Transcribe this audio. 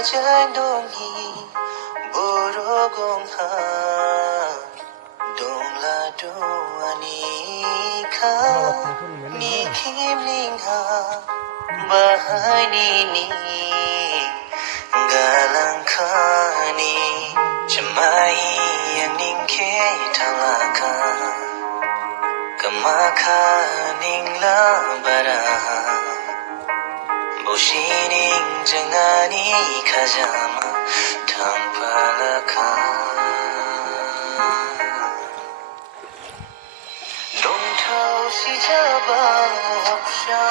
Jandongi Borogong ha Dongla doani kha Ni kimling ha Bahani ni Galang khani Chamai yang ningke talaka Kamaka ningla baraha Boshining jangani kajama Tampalaka Dong tau si jaba hopsha